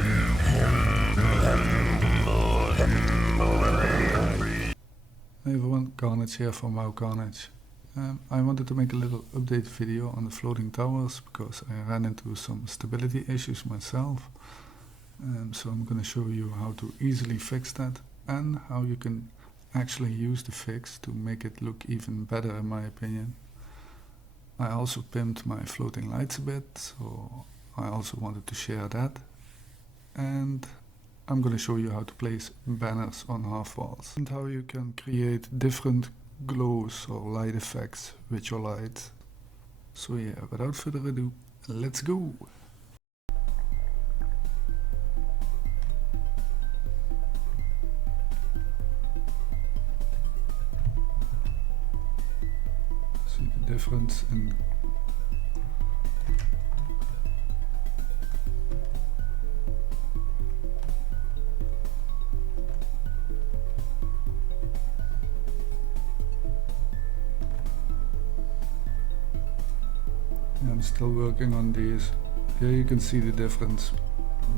Hey everyone, Carnage here from Wow Carnage. I wanted to make a little update video on the floating towers because I ran into some stability issues myself. So I'm going to show you how to easily fix that and how you can actually use the fix to make it look even better in my opinion. I also pimped my floating lights a bit, so I also wanted to share that. And I'm going to show you how to place banners on half walls and how you can create different glows or light effects with your light. So yeah, without further ado, let's go! See the difference in I'm still working on these. Here you can see the difference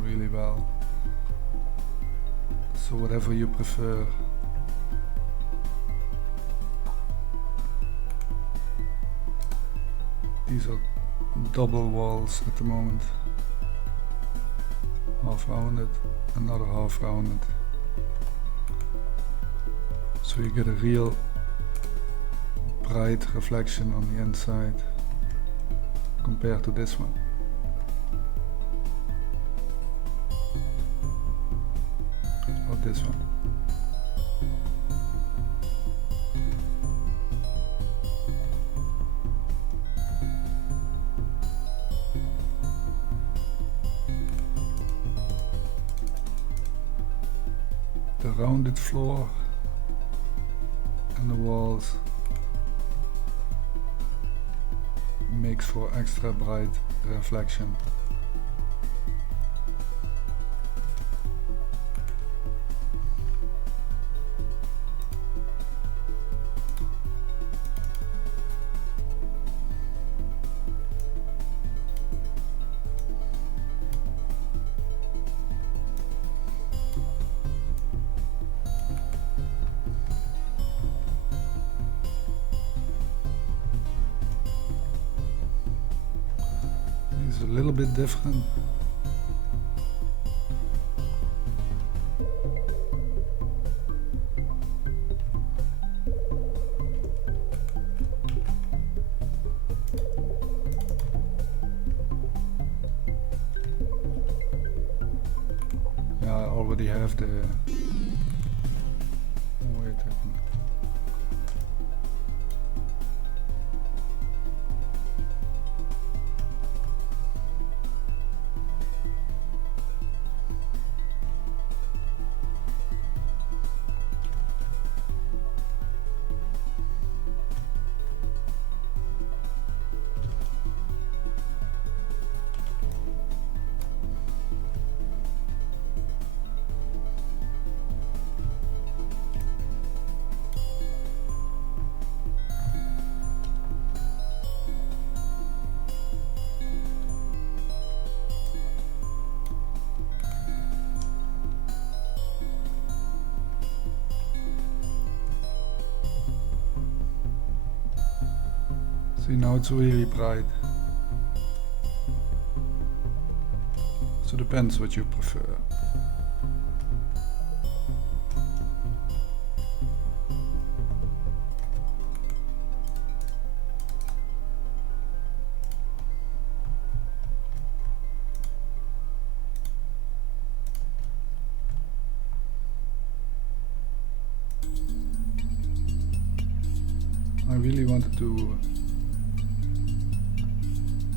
really well. So whatever you prefer. These are double walls at the moment. Half rounded, another half rounded. So you get a real bright reflection on the inside compared to this one. Or this one. The rounded floor and the walls makes for extra bright reflection. A little bit different. Yeah, I already have the... Wait a second. See, now it's really bright. So depends what you prefer. I really wanted to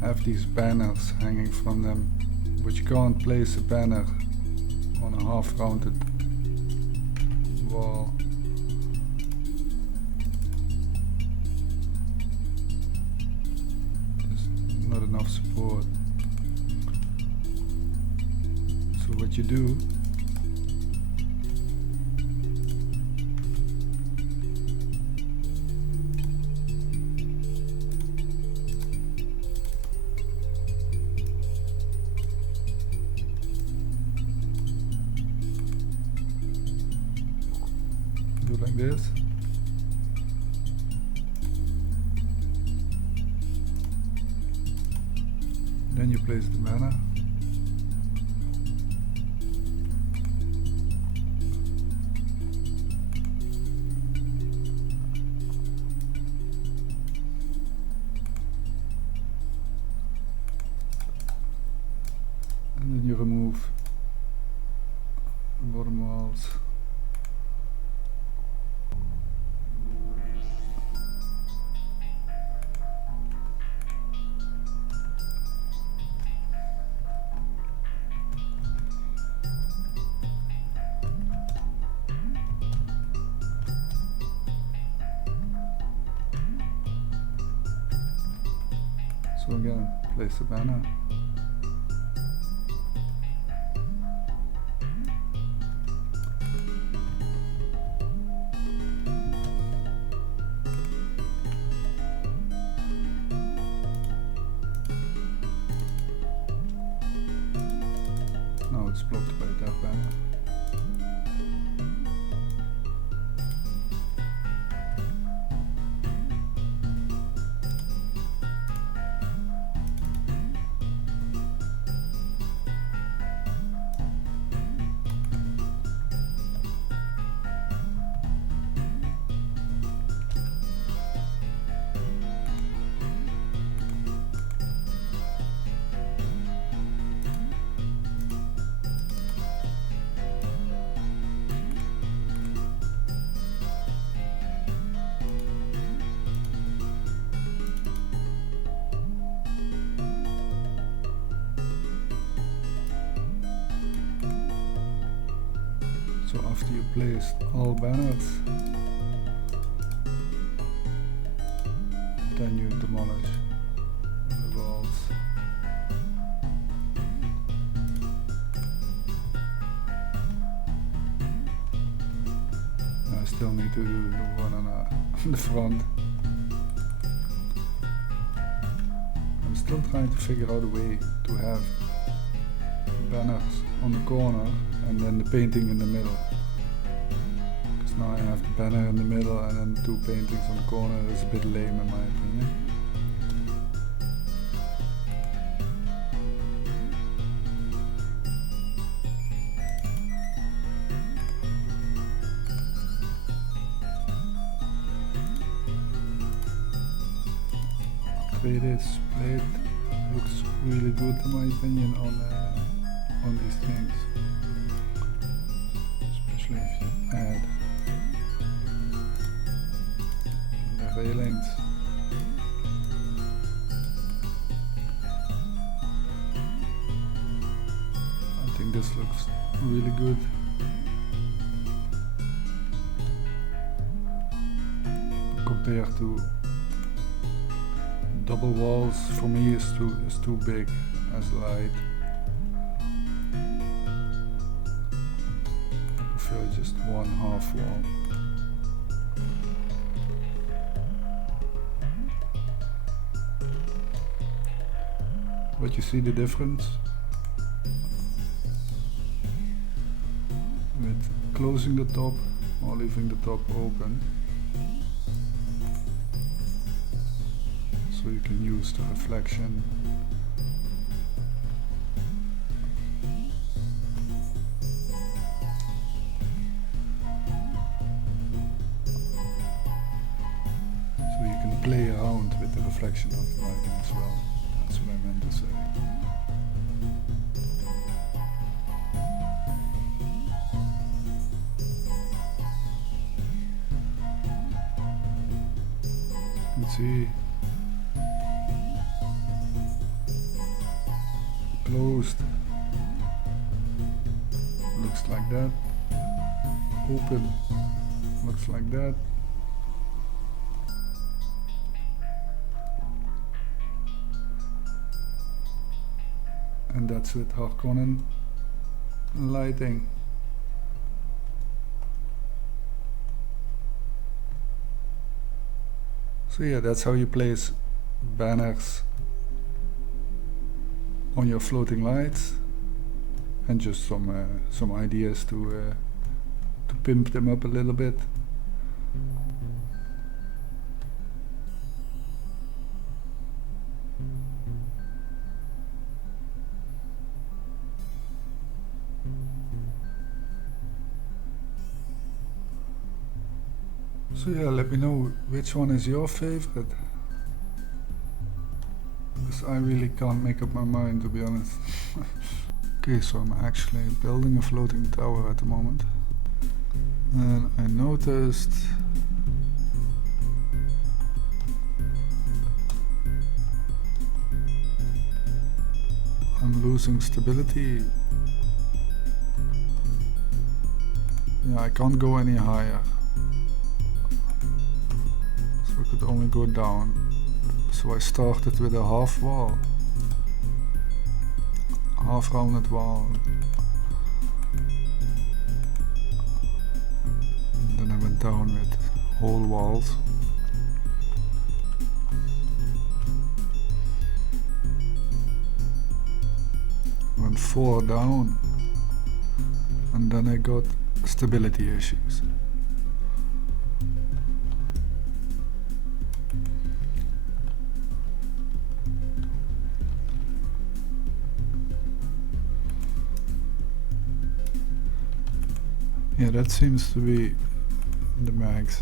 have these banners hanging from them, but you can't place a banner on a half rounded wall. There's not enough support. So what you do, like this. Then you place the banner. And then you remove the bottom walls. So again, place the banner. Now it's blocked by that banner. So after you placed all banners, then you demolish the walls. I still need to do the one on the front. I'm still trying to figure out a way to have banners on the corner and then the painting in the middle. Because now I have the banner in the middle and then two paintings on the corner. It's a bit lame in my opinion. This plate looks really good in my opinion on these things, especially if you add the railings. I think this looks really good. Compared to double walls, for me is too big as light. I prefer just one half wall. But you see the difference with closing the top or leaving the top open. So you can use the reflection. So you can play around with the reflection of the lighting as well. That's what I meant to say. You can see closed looks like that, open looks like that, and that's with Harkonnen lighting. So yeah, that's how you place banners on your floating lights, and just some ideas to pimp them up a little bit. So yeah, let me know which one is your favorite. Because I really can't make up my mind, to be honest. Okay, so I'm actually building a floating tower at the moment. And I noticed I'm losing stability. Yeah, I can't go any higher. So I could only go down. So I started with a half wall. Half rounded wall. And then I went down with whole walls. Went 4 down. And then I got stability issues. Yeah, that seems to be the max.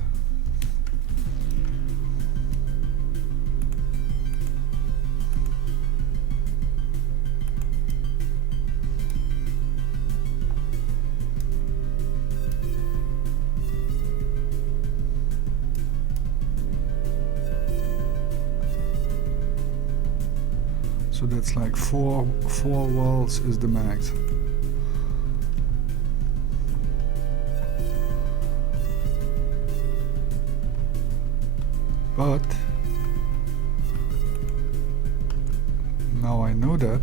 So that's like four walls is the max. But now I know that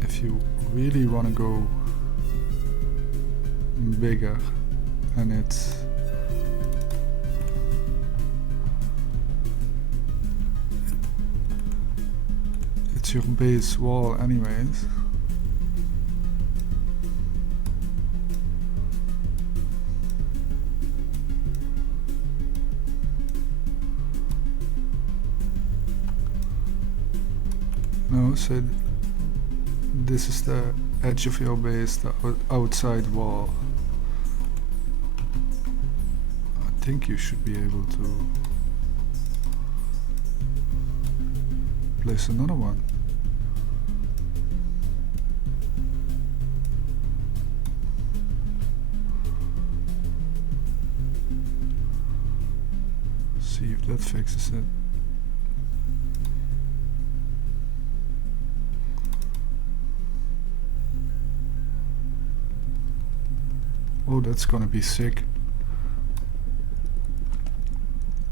if you really want to go bigger and it's your base wall anyways, no, so this is the edge of your base, the outside wall. I think you should be able to place another one. See if that fixes it. Oh, that's gonna be sick.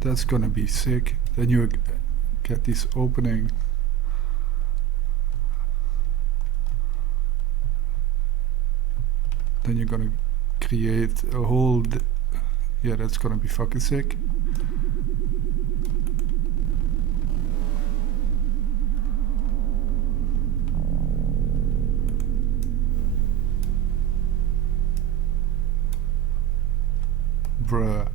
That's gonna be sick. Then you get this opening. Then you're gonna create a whole. Yeah, that's gonna be fucking sick. Bruh.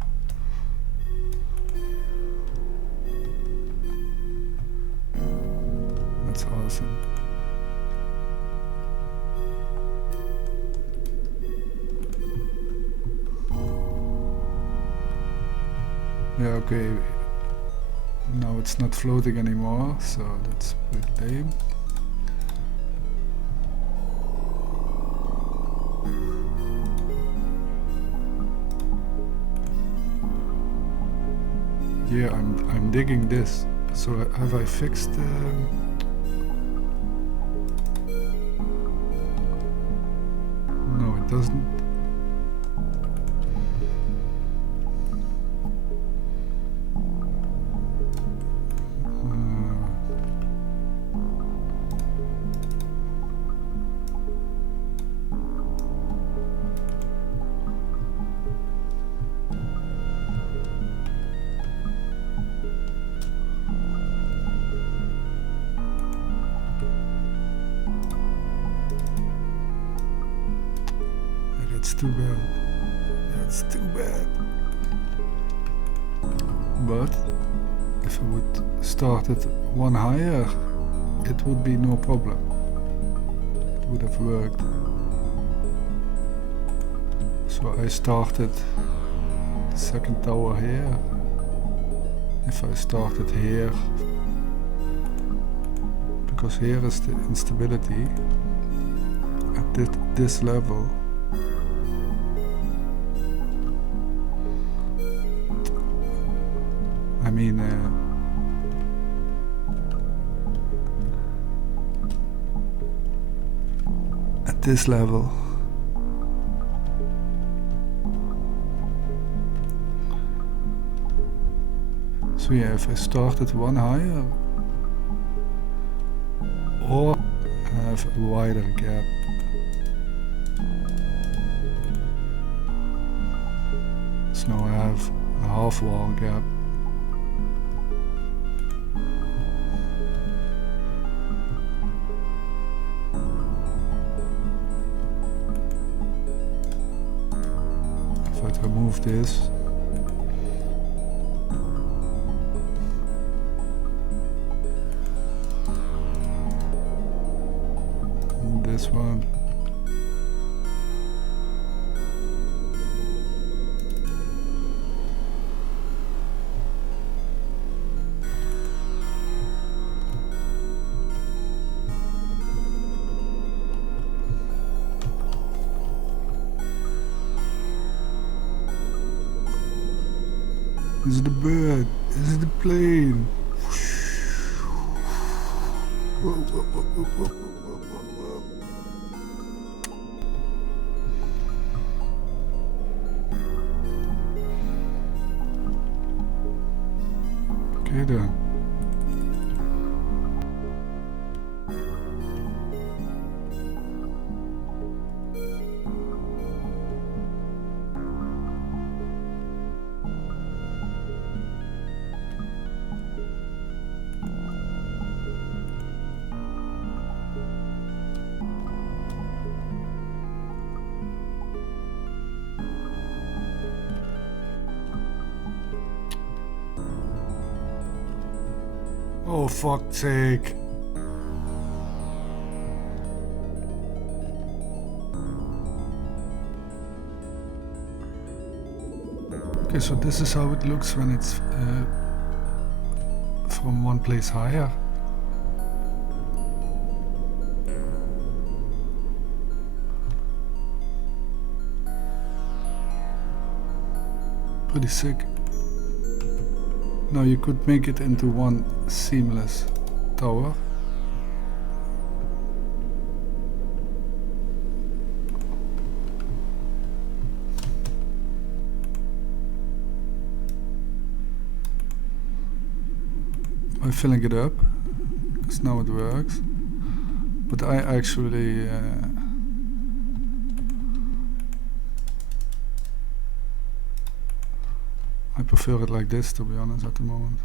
That's awesome. Yeah, okay. Now it's not floating anymore, so that's pretty lame. Yeah, I'm digging this. So have I fixed no, it doesn't. That's too bad. That's too bad. But if I would start it one higher, it would be no problem. It would have worked. So I started the second tower here. If I started here, because here is the instability at this level. I mean, at this level. So yeah, if I started one higher, or have a wider gap. So now I have a half wall gap. If I remove this, this one, is it a bird? Is it a plane? Whoa, whoa, whoa, whoa, whoa, whoa, whoa, whoa. Okay then. Oh, fuck's sake. Okay, so this is how it looks when it's from one place higher. Pretty sick. Now you could make it into one seamless tower. By filling it up, because now it works. But I actually I prefer it like this, to be honest, at the moment.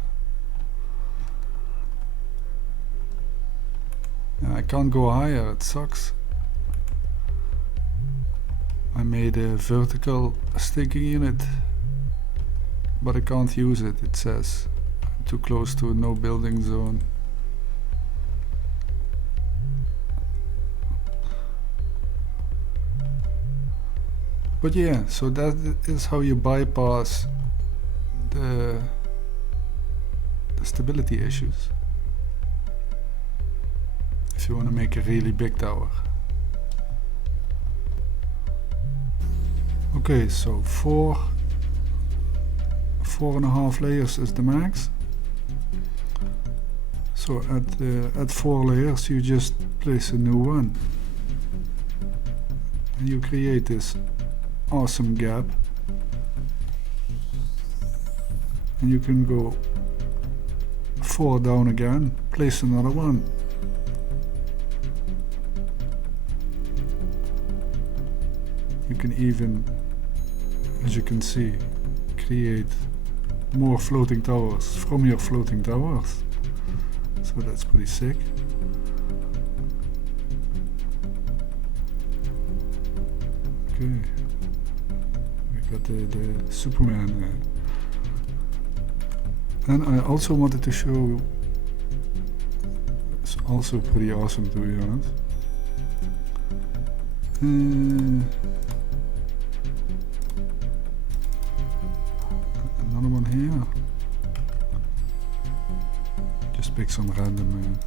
Yeah, I can't go higher, it sucks. I made a vertical staging unit, but I can't use it. It says I'm too close to a no building zone. But yeah, so that is how you bypass the stability issues if you want to make a really big tower. Okay, so 4.5 layers is the max. So at 4 layers you just place a new one and you create this awesome gap. And you can go 4 down again, place another one. You can even, as you can see, create more floating towers from your floating towers. So that's pretty sick. Okay. got the Superman. And I also wanted to show, it's also pretty awesome to be honest. Another one here. Just pick some random.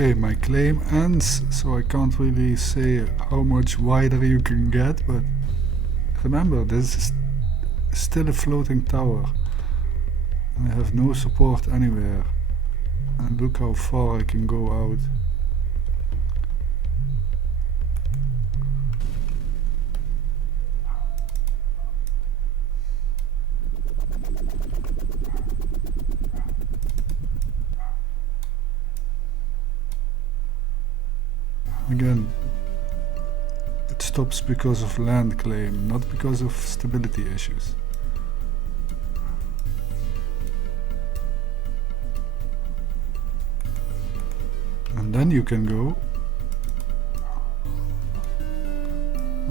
Okay, my claim ends, so I can't really say how much wider you can get, but remember, this is still a floating tower. I have no support anywhere, and look how far I can go out. Again, it stops because of land claim, not because of stability issues. And then you can go.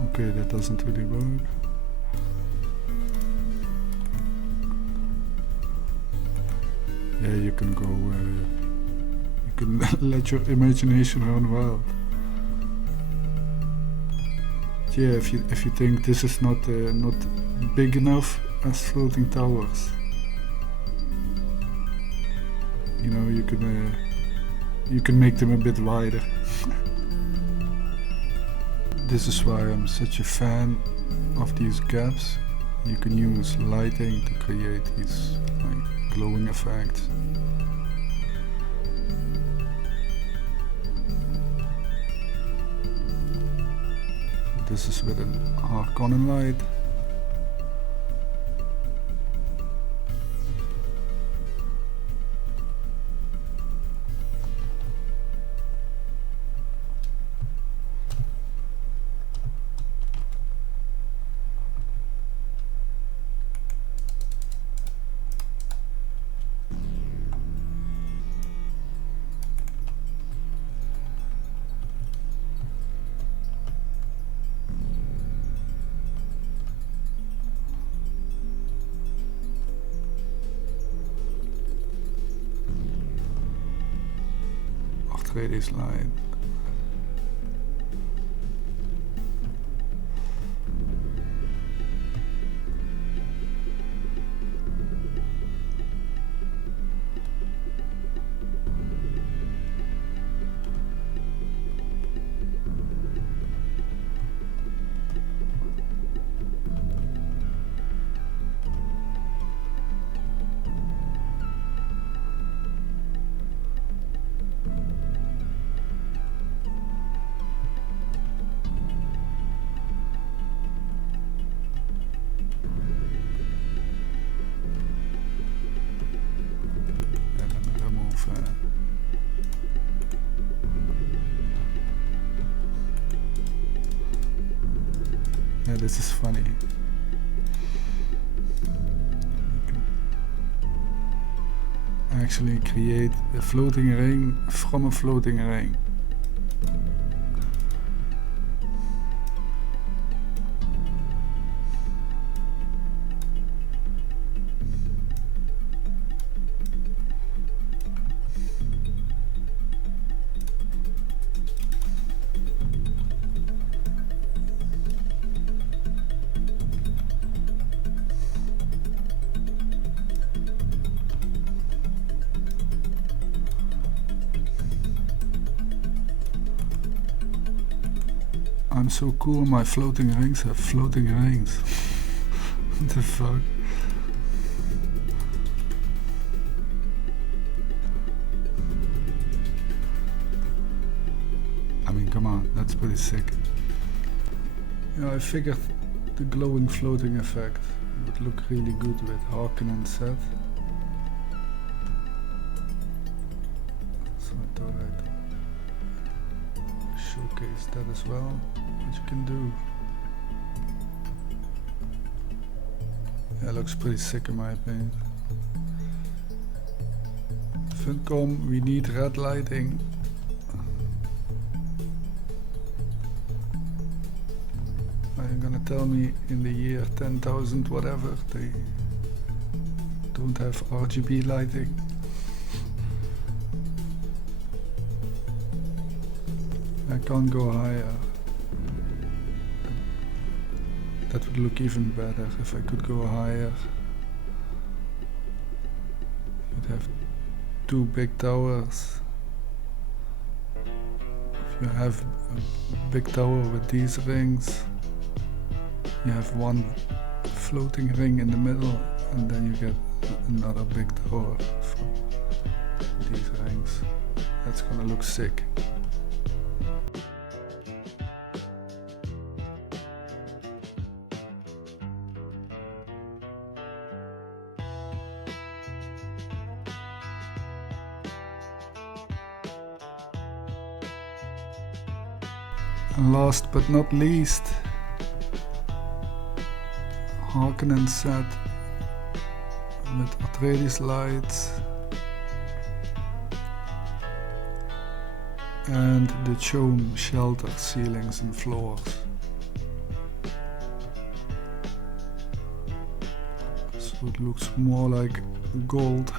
Okay, that doesn't really work. Yeah, you can go, you can let your imagination run wild. Yeah, if you think this is not big enough as floating towers, you know, you can make them a bit wider. This is why I'm such a fan of these gaps. You can use lighting to create these like glowing effects. This is with an Arcon light. This line. Yeah, this is funny. Actually create a floating ring from a floating ring. I'm so cool, my floating rings have floating rings. What the fuck? I mean, come on, that's pretty sick. Yeah, I figured the glowing floating effect would look really good with Harkonnen set. So I thought I'd showcase that as well, what you can do. It looks pretty sick in my opinion. Funcom, we need red lighting. Are you gonna tell me in the year 10,000 whatever they don't have RGB lighting? I can't go higher. That would look even better if I could go higher. You'd have 2 big towers. If you have a big tower with these rings, you have 1 floating ring in the middle, and then you get another big tower from these rings. That's gonna look sick. And last but not least, Harkonnen set with Atreides lights and the Chome shelter ceilings and floors. So it looks more like gold.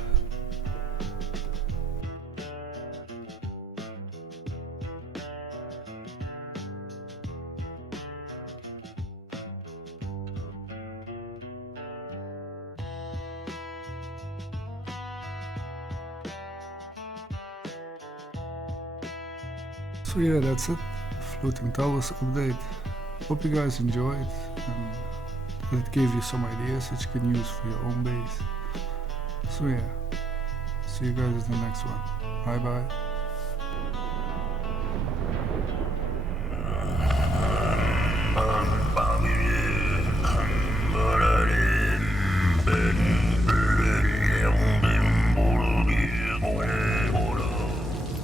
So yeah, that's it. Floating Towers update. Hope you guys enjoyed and that it gave you some ideas that you can use for your own base. So yeah, see you guys in the next one. Bye bye.